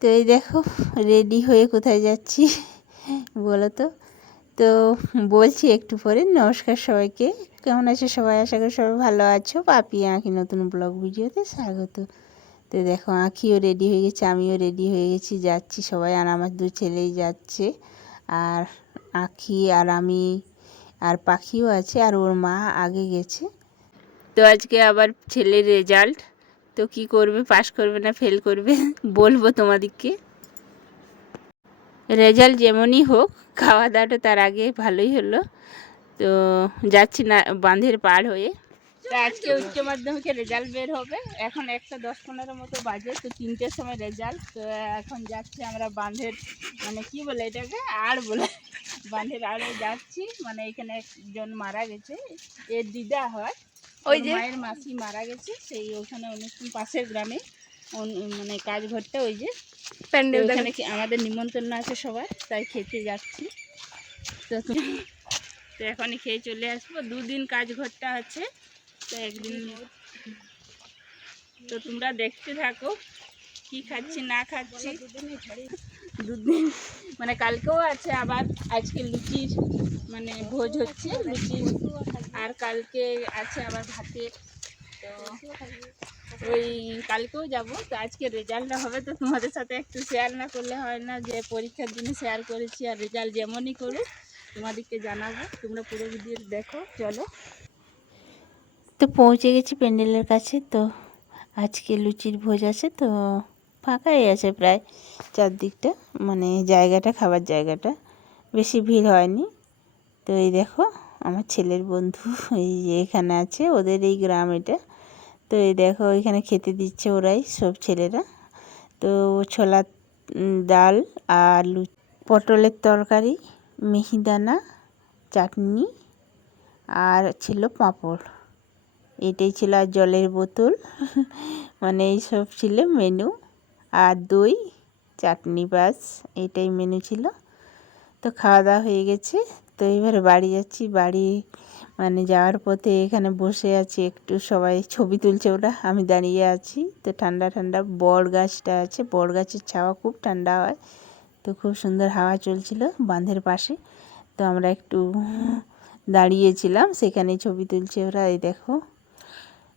তো এই দেখো রেডি হয়ে কোথায় যাচ্ছি বলো তো। তো বলছি একটু পরে। নমস্কার সবাইকে, কেমন আছো সবাই? আশা করি সবাই ভালো আছো। পাপি আঁকি নতুন ব্লগ ভিডিওতে স্বাগত। তো দেখো আঁকিও রেডি হয়ে গেছে, আমিও রেডি হয়ে গেছি, যাচ্ছি সবাই। আর আমার দু ছেলেই যাচ্ছে, আর আঁকি আর আমি আর পাখিও আছে, আর ওর মা আগে গেছে। তো আজকে আবার ছেলের রেজাল্ট, তো কি করবে, পাস করবে না ফেল করবে বলবো তোমাদেরকে। রেজাল্ট যেমনই হোক, খাওয়া দাওয়াটা তার আগে ভালোই হলো। তো যাচ্ছি না বাঁধের পার হয়ে। তো আজকে উচ্চ মাধ্যমিকের রেজাল্ট বের হবে, এখন 1:10-15 মতো বাজে। তো 3টের সময় রেজাল্ট। তো এখন যাচ্ছি আমরা বাঁধের, মানে কি বলে এটাকে, আড় বলে, বাঁধের আড়ে যাচ্ছি। মানে এখানে একজন মারা গেছে, এর দিদা হয়, ওই যে মায়ের মাসি মারা গেছে, সেই ওখানে অনুষ্ঠান পাশের গ্রামে, মানে কাজ ঘরটা ওই যে প্যান্ডেল, ওখানে আমাদের নিমন্ত্রণ আছে সবাই, তাই খেতে যাচ্ছি। তো তো এখনই খেয়ে চলে আসবো। 2 দিন কাজ ঘরটা আছে, তো একদিন। তো তোমরা দেখতে থাকো কি খাচ্ছি না খাচ্ছি। 2 দিন মানে কালকেও আছে, আবার আজকে লুচির মানে ভোজ হচ্ছে লুচির, আর কালকে আছে আবার ভাতের। তো ওই কালকেও যাব। তো আজকে রেজাল্টটা হবে, তো তোমাদের সাথে একটু শেয়ার না করলে হয় না, যে পরীক্ষার দিনে শেয়ার করেছি। আর রেজাল্ট যেমনই করুক তোমাদেরকে জানাবো, তোমরা পুরো ভিডিও দেখো। চলো, তো পৌঁছে গেছি প্যান্ডেলের কাছে। তো আজকে লুচির ভোজ আছে, তো ফাঁকাই আছে প্রায় চারদিকটা, মানে জায়গাটা, খাবার জায়গাটা, বেশি ভিড় হয়নি। তো এই দেখো আমার ছেলের বন্ধু এই যে এখানে আছে, ওদের এই গ্রাম এটা। তো এই দেখো এখানে খেতে দিচ্ছে ওরাই সব ছেলেরা। তো ছোলা ডাল আর পটলের তরকারি, মিহিদানা, চাটনি, আর ছিল পাঁপড়, এটাই ছিল। আর জলের বোতল মানে এইসব ছিল মেনু, আর দই, চাটনি, বাস এটাই মেনু ছিল। তো খাওয়া দাওয়া হয়ে গেছে। তো এবারে বাড়ি যাচ্ছি। বাড়ি মানে যাওয়ার পথে এখানে বসে আছি, একটু সবাই ছবি তুলছে, ওরা আমি দাঁড়িয়ে আছি। তো ঠান্ডা ঠান্ডা বট গাছটা আছে, বট গাছের ছাওয়া খুব ঠান্ডা হয়। তো খুব সুন্দর হাওয়া চলছিল বাঁধের পাশে। তো আমরা একটু দাঁড়িয়েছিলাম, সেখানেই ছবি তুলছে ওরা। এই দেখো,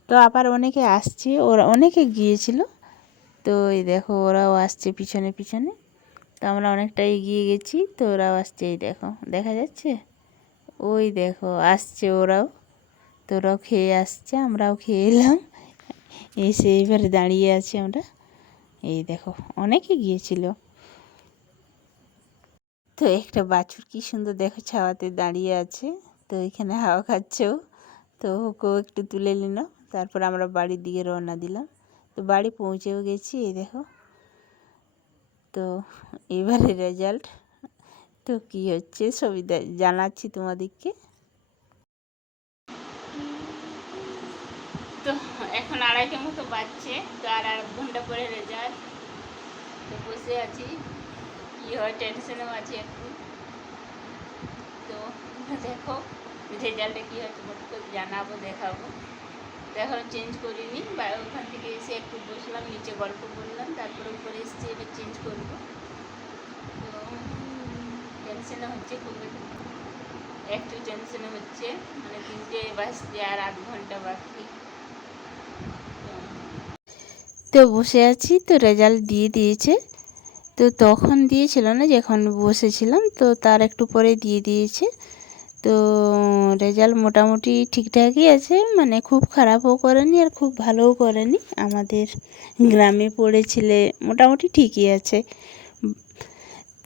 তো আবার অনেকে আসছে, ওরা অনেকে গিয়েছিল। তো এই দেখো ওরাও আসছে পিছনে পিছনে। তো আমরা অনেকটা এগিয়ে গেছি, তো ওরাও আসছে। এই দেখো দেখা যাচ্ছে, ওই দেখো আসছে ওরাও। তো ওরাও খেয়ে আসছে, আমরাও খেয়ে এলাম, এসে এবারে দাঁড়িয়ে আছি আমরা। এই দেখো অনেকে গিয়েছিল। তো একটা বাছুর কি সুন্দর দেখো ছাওয়াতে দাঁড়িয়ে আছে, তো এখানে হাওয়া খাচ্ছেও। তো ওকেও একটু তুলে নিলাম, তারপর আমরা বাড়ির দিকে রওনা দিলাম। তো বাড়ি পৌঁছেও গেছি। এই দেখো, তো এবারে রেজাল্ট তো কী হচ্ছে সবই জানাচ্ছি তোমাদেরকে। তো এখন 2:30টার মতো বাজছে, তো আর 1 ঘন্টা পরে রেজাল্ট। তো বসে আছি, কী হয় টেনশনেও আছি একটু। তো দেখো রেজাল্টে কী হয় তোমাদেরকে জানাবো, দেখাবো। তো এখন চেঞ্জ করিনি, বা ওখান থেকে এসে একটু বসলাম, নিচে গল্প করলাম, তারপরে উপরে এসেছি, এবার চেঞ্জ করবো। তো টেনশনে হচ্ছে খুব একটু টেনশনে হচ্ছে, মানে 3টে বাজতে আর 8 ঘন্টা বাকি। তো বসে আছি, তো রেজাল্ট দিয়ে দিয়েছে। তো তখন দিয়েছিল না, যখন বসেছিলাম, তো তার একটু পরে দিয়ে দিয়েছে। তো রেজাল্ট মোটামুটি ঠিকঠাকই আছে, মানে খুব খারাপও করেনি আর খুব ভালোও করেনি। আমাদের গ্রামে পড়েছিলে মোটামুটি ঠিকই আছে।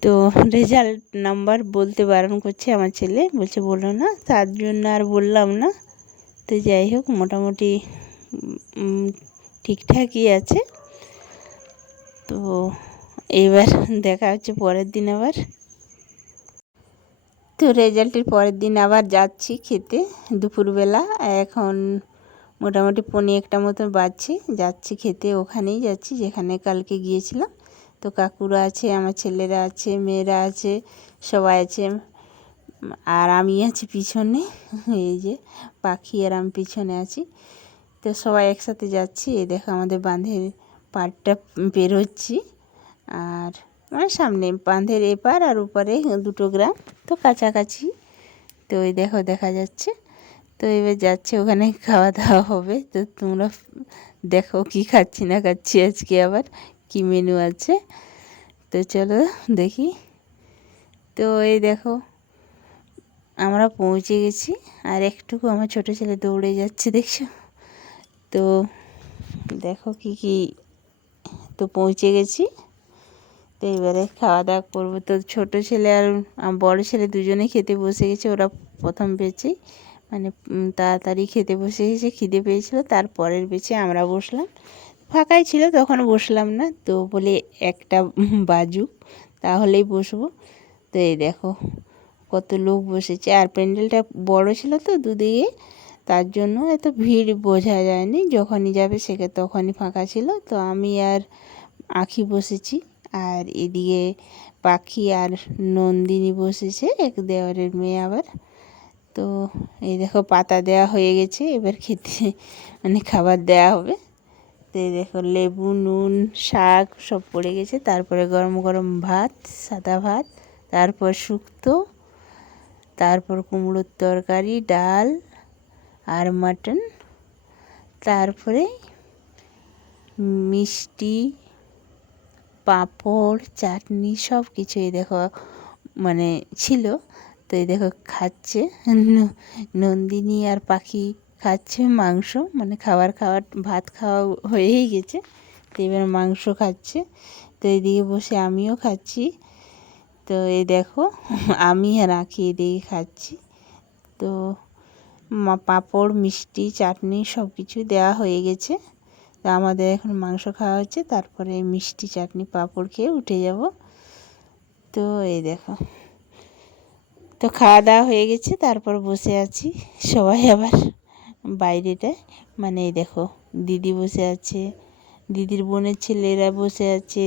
তো রেজাল্ট নাম্বার বলতে বারণ করছে আমার ছেলে, বলছে বলো না, তার জন্য আর বললাম না। তো যাই হোক মোটামুটি ঠিকঠাকই আছে। তো এবার দেখা হচ্ছে পরের দিন আবার। তো রেজাল্টের পরের দিন আবার যাচ্ছি খেতে দুপুরবেলা। এখন মোটামুটি 1:45 মতো বাজছে, যাচ্ছি খেতে, ওখানেই যাচ্ছি যেখানে কালকে গিয়েছিলাম। তো কাকুরা আছে, আমার ছেলেরা আছে, মেয়েরা আছে, সবাই আছে, আর আমি আছি পিছনে, এই যে পাখি আর আমি পিছনে আছি। তো সবাই একসাথে যাচ্ছি। এই দেখো আমাদের বাঁধের পাড়টা পেরোচ্ছি, আর মানে সামনে বাঁধের এপার আর ওপারে দুটো গ্রাম, তো কাছাকাছি। তো ওই দেখো দেখা যাচ্ছে। তো এবার যাচ্ছে ওখানে খাওয়া দাওয়া হবে। তো তোমরা দেখো কি খাচ্ছি না খাচ্ছি, আজকে আবার কি মেনু আছে। তো চলো দেখি। তো এই দেখো আমরা পৌঁছে গেছি, আর একটুকু আমার ছোটো ছেলে দৌড়ে যাচ্ছে দেখছো। তো দেখো কি কি, তো পৌঁছে গেছি। তো এবারে খাওয়া দাওয়া করবো। তো ছোটো ছেলে আর বড় ছেলে দুজনে খেতে বসে গেছে। ওরা প্রথম বেচে মানে তাড়াতাড়ি খেতে বসে গেছে, খিদে পেয়েছিল। তারপরের বেচে আমরা বসলাম, ফাঁকাই ছিল তখন বসলাম না। তো বলে একটা বাজুক তাহলেই বসবো। তো এই দেখো কত লোক বসেছে, আর প্যান্ডেলটা বড় ছিল তো দুদিকে, তার জন্য এত ভিড় বোঝা যায়নি। যখনই যাবে সেকে তখনই ফাঁকা ছিল। তো আমি আর আঁখি বসেছি, আর এদিকে পাখি আর নন্দিনী বসেছে, এক দেওয়ারের মেয়ে আবার। তো এই দেখো পাতা দেওয়া হয়ে গেছে, এবার খেতে মানে খাবার দেওয়া হবে। তো এই দেখো লেবু, নুন, শাক সব পড়ে গেছে। তারপরে গরম গরম ভাত, সাদা ভাত, তারপর শুক্তো, তারপর কুমড়োর তরকারি, ডাল আর মাটন, তারপরে মিষ্টি, পাঁপড়, চাটনি সব কিছু এই দেখো মানে ছিল। তো এই দেখো খাচ্ছে নন্দিনী আর পাখি খাচ্ছে মাংস, মানে খাবার ভাত খাওয়া হয়েই গেছে। তো এবার মাংস খাচ্ছে। তো এদিকে বসে আমিও খাচ্ছি। তো এই দেখো আমি আর আঁখি এদিকে খাচ্ছি। তো পাঁপড়, মিষ্টি, চাটনি সব কিছু দেওয়া হয়ে গেছে। তো আমাদের এখন মাংস খাওয়া হচ্ছে, তারপরে মিষ্টি, চাটনি, পাঁপড় খেয়ে উঠে যাব। তো এই দেখো, তো খাওয়া দাওয়া হয়ে গেছে, তারপর বসে আছি সবাই আবার বাইরেটায়। মানে এই দেখো দিদি বসে আছে, দিদির বোনের ছেলেরা বসে আছে,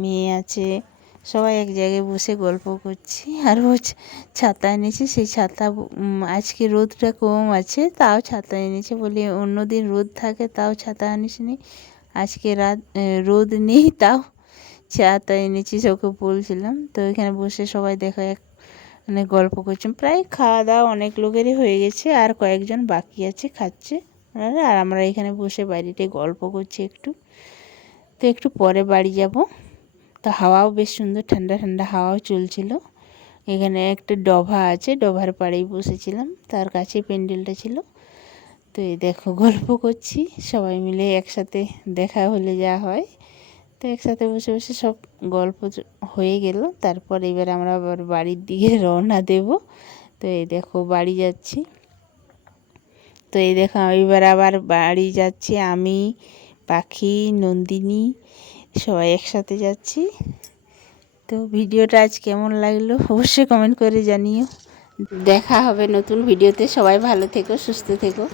মেয়ে আছে, সবাই এক জায়গায় বসে গল্প করছি। আর ও ছাতা এনেছে, সেই ছাতা আজকে রোদটা কম আছে তাও ছাতা এনেছে, বলে অন্যদিন রোদ থাকে তাও ছাতা আনিসনি, আজকে রোদ নেই তাও ছাতা এনেছিস, ওকে বলছিলাম। তো এখানে বসে সবাই দেখো মানে গল্প করছি। প্রায় খাওয়া দাওয়া অনেক লোকেরই হয়ে গেছে, আর কয়েকজন বাকি আছে খাচ্ছে। আর আমরা এখানে বসে বাড়িতে গল্প করছি একটু। তো একটু পরে বাড়ি যাব। তো হাওয়াও বেশ সুন্দর, ঠান্ডা ঠান্ডা হাওয়াও চলছিল। এখানে একটা ডভা আছে, ডভার পাড়েই বসেছিলাম, তার কাছে প্যান্ডেলটা ছিল। তো এই দেখো গল্প করছি, সবাই মিলে একসাথে দেখা হলে যা হয়। তো একসাথে বসে বসে সব গল্প হয়ে গেল। তারপর এবার আমরা আবার বাড়ির দিকে রওনা দেব। তো এই দেখো বাড়ি যাচ্ছি। তো এই দেখো এবার আবার বাড়ি যাচ্ছি, আমি, পাখি, নন্দিনী সবাই একসাথে যাচ্ছি। তো ভিডিওটা আজ কেমন লাগলো অবশ্যই কমেন্ট করে জানিও। দেখা হবে নতুন ভিডিওতে। সবাই ভালো থেকো, সুস্থ থেকো।